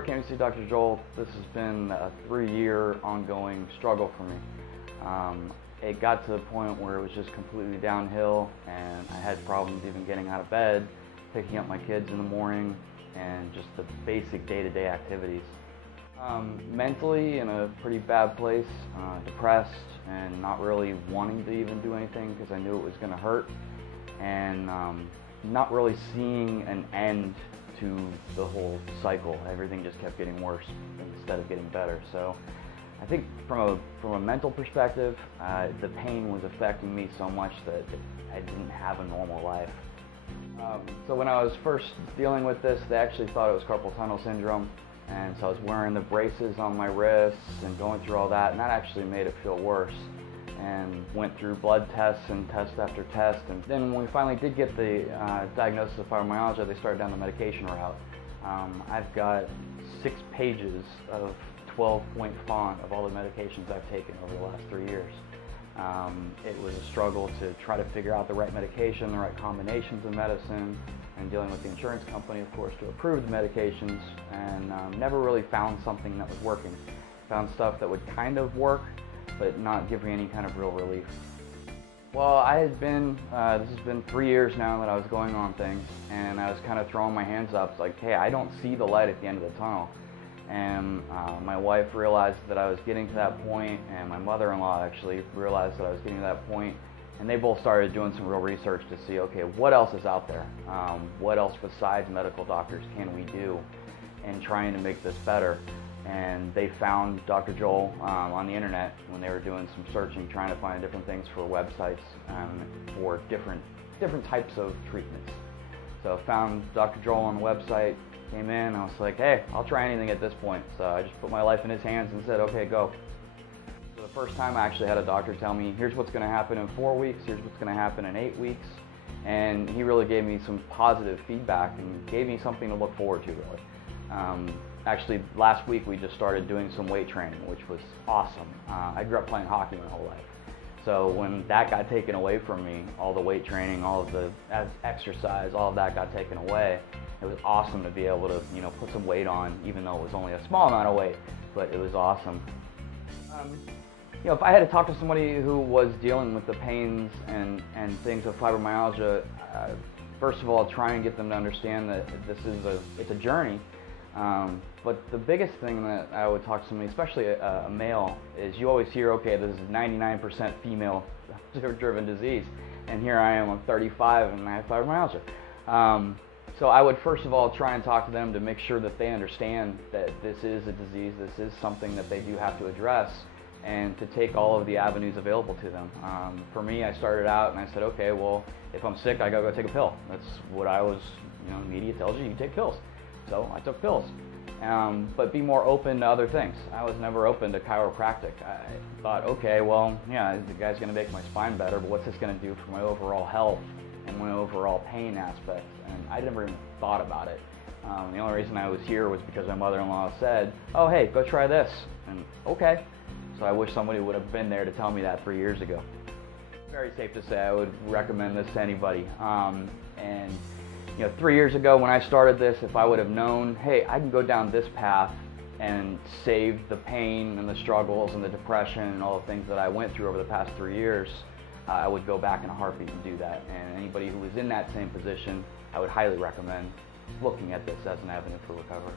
before I came to see Dr. Joel, this has been a 3-year ongoing struggle for me. It got to the point where it was just completely downhill, and I had problems even getting out of bed, picking up my kids in the morning, and just the basic day-to-day activities. Mentally in a pretty bad place, depressed, and not really wanting to even do anything because I knew it was going to hurt, and not really seeing an end to the whole cycle. Everything just kept getting worse instead of getting better. So I think from a mental perspective, the pain was affecting me so much that I didn't have a normal life. So when I was first dealing with this, they actually thought it was carpal tunnel syndrome, and so I was wearing the braces on my wrists and going through all that, and that actually made it feel worse. And went through blood tests and test after test, and then when we finally did get the diagnosis of fibromyalgia, they started down the medication route. I've got 6 pages of 12-point font of all the medications I've taken over the last 3 years. It was a struggle to try to figure out the right medication, the right combinations of medicine, and dealing with the insurance company, of course, to approve the medications, and never really found something that was working. Found stuff that would kind of work, but not give me any kind of real relief. Well, this has been 3 years now that I was going on things, and I was kind of throwing my hands up, like, hey, I don't see the light at the end of the tunnel. And my wife realized that I was getting to that point, and my mother-in-law actually realized that I was getting to that point, and they both started doing some real research to see, okay, what else is out there? What else besides medical doctors can we do in trying to make this better? And they found Dr. Joel on the internet when they were doing some searching, trying to find different things for websites for different types of treatments. So found Dr. Joel on the website, came in, I was like, hey, I'll try anything at this point. So I just put my life in his hands and said, okay, go. So the first time I actually had a doctor tell me, here's what's going to happen in 4 weeks, here's what's going to happen in 8 weeks. And he really gave me some positive feedback and gave me something to look forward to, really. Actually, last week we just started doing some weight training, which was awesome. I grew up playing hockey my whole life. So when that got taken away from me, all the weight training, all of the exercise, all of that got taken away, it was awesome to be able to, put some weight on, even though it was only a small amount of weight, but it was awesome. If I had to talk to somebody who was dealing with the pains and things of fibromyalgia, first of all, try and get them to understand that it's a journey. But the biggest thing that I would talk to somebody, especially a male, is you always hear, okay, this is 99% female-driven disease, and here I am, I'm 35 and I have fibromyalgia. So I would first of all try and talk to them to make sure that they understand that this is a disease, this is something that they do have to address, and to take all of the avenues available to them. For me, I started out and I said, okay, well, if I'm sick, I gotta go take a pill. That's what I was, media tells you take pills. So I took pills, but be more open to other things. I was never open to chiropractic. I thought, okay, well, yeah, the guy's going to make my spine better, but what's this going to do for my overall health and my overall pain aspect? And I never even thought about it. The only reason I was here was because my mother-in-law said, oh, hey, go try this. And okay. So I wish somebody would have been there to tell me that 3 years ago. Very safe to say I would recommend this to anybody. 3 years ago when I started this, if I would have known, hey, I can go down this path and save the pain and the struggles and the depression and all the things that I went through over the past 3 years, I would go back in a heartbeat and do that. And anybody who is in that same position, I would highly recommend looking at this as an avenue for recovery.